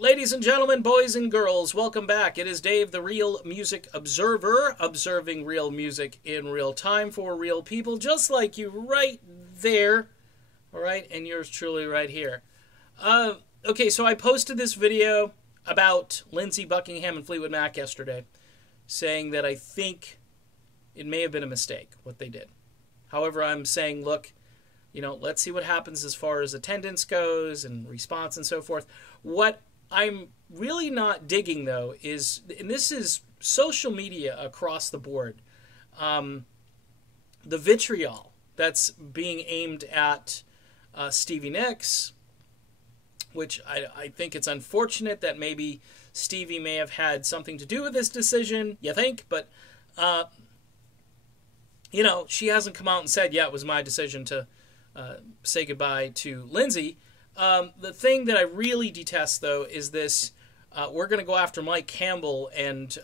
Ladies and gentlemen, boys and girls, welcome back. It is Dave, the Real Music Observer, observing real music in real time for real people, just like you right there, all right, and yours truly right here. Okay, so I posted this video about Lindsey Buckingham and Fleetwood Mac yesterday, saying that I think it may have been a mistake, what they did. However, I'm saying, look, let's see what happens as far as attendance goes and response and so forth. What I'm really not digging, though, is, and this is social media across the board, the vitriol that's being aimed at Stevie Nicks, which I think it's unfortunate that maybe Stevie may have had something to do with this decision, you think, but, she hasn't come out and said, yeah, it was my decision to say goodbye to Lindsey. The thing that I really detest, though, is this, we're going to go after Mike Campbell and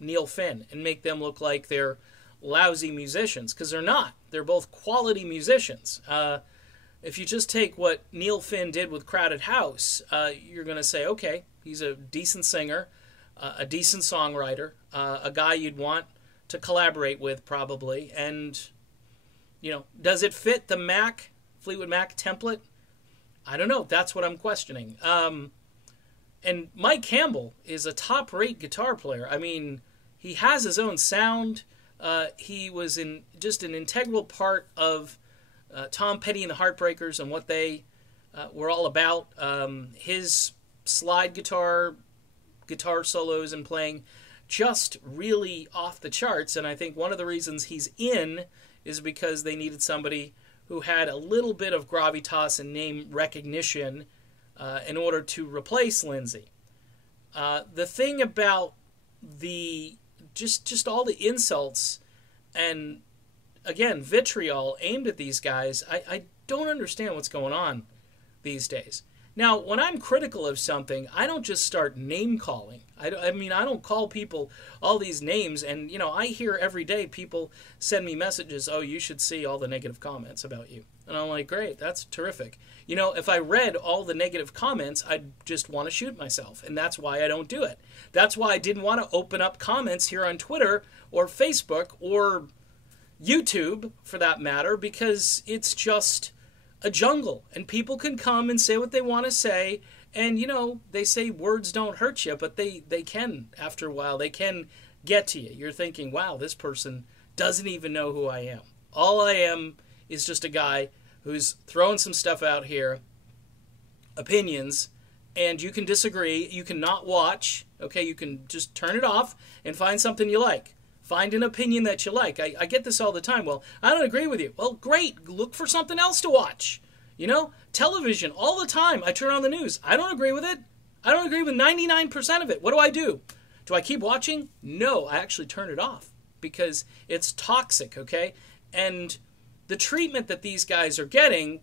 Neil Finn and make them look like they're lousy musicians, because they're not. They're both quality musicians. If you just take what Neil Finn did with Crowded House, you're going to say, okay, he's a decent singer, a decent songwriter, a guy you'd want to collaborate with probably, and, does it fit the Fleetwood Mac template? I don't know. That's what I'm questioning. And Mike Campbell is a top-rate guitar player. I mean, he has his own sound. He was just an integral part of Tom Petty and the Heartbreakers and what they were all about. His slide guitar solos and playing just really off the charts. And I think one of the reasons he's in is because they needed somebody who had a little bit of gravitas and name recognition in order to replace Lindsey. The thing about just all the insults and, again, vitriol aimed at these guys, I don't understand what's going on these days. Now, when I'm critical of something, I don't just start name-calling. I don't call people all these names, and, I hear every day people send me messages, oh, you should see all the negative comments about you. And I'm like, great, that's terrific. If I read all the negative comments, I'd just want to shoot myself, and that's why I don't do it. That's why I didn't want to open up comments here on Twitter or Facebook or YouTube, for that matter, because it's just a jungle, and people can come and say what they want to say, and, they say words don't hurt you, but they can, after a while, they can get to you. You're thinking, wow, this person doesn't even know who I am. All I am is just a guy who's throwing some stuff out here, opinions, and you can disagree, you can not watch, okay, you can just turn it off and find something you like. Find an opinion that you like. I get this all the time. Well, I don't agree with you. Well, great. Look for something else to watch. Television, all the time. I turn on the news. I don't agree with it. I don't agree with 99% of it. What do? Do I keep watching? No, I actually turn it off because it's toxic, okay? And the treatment that these guys are getting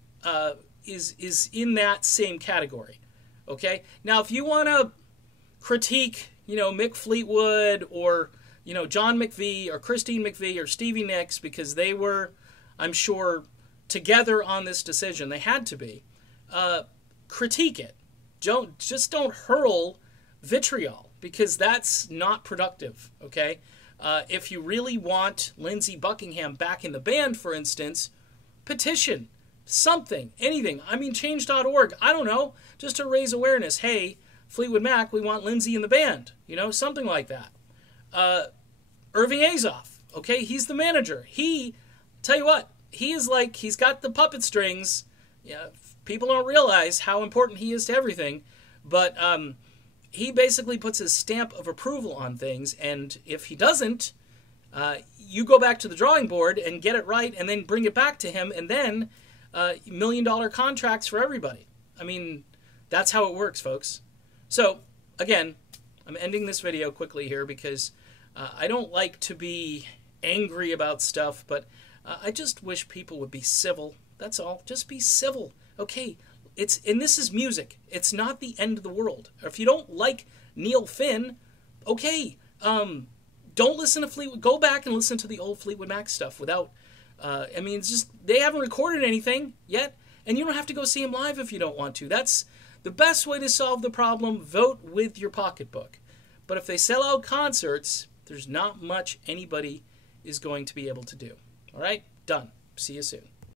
is in that same category, okay? Now, if you want to critique, Mick Fleetwood or John McVie or Christine McVie or Stevie Nicks, because they were, I'm sure, together on this decision. They had to be. Critique it. Don't hurl vitriol, because that's not productive, okay? If you really want Lindsey Buckingham back in the band, for instance, petition, something, anything. Change.org, I don't know, just to raise awareness. Hey, Fleetwood Mac, we want Lindsey in the band, something like that. Irving Azoff, okay, he's the manager. Tell you what, he's got the puppet strings. Yeah, people don't realize how important he is to everything, but he basically puts his stamp of approval on things, and if he doesn't, you go back to the drawing board and get it right, and then bring it back to him, and then $1 million contracts for everybody. That's how it works, folks. So, again, I'm ending this video quickly here because I don't like to be angry about stuff, but I just wish people would be civil. That's all. Just be civil. Okay, and this is music. It's not the end of the world. If you don't like Neil Finn, okay, don't listen to Fleetwood. Go back and listen to the old Fleetwood Mac stuff without, it's just, they haven't recorded anything yet, and you don't have to go see him live if you don't want to. That's The best way to solve the problem, vote with your pocketbook. But if they sell out concerts, there's not much anybody is going to be able to do. All right? Done. See you soon.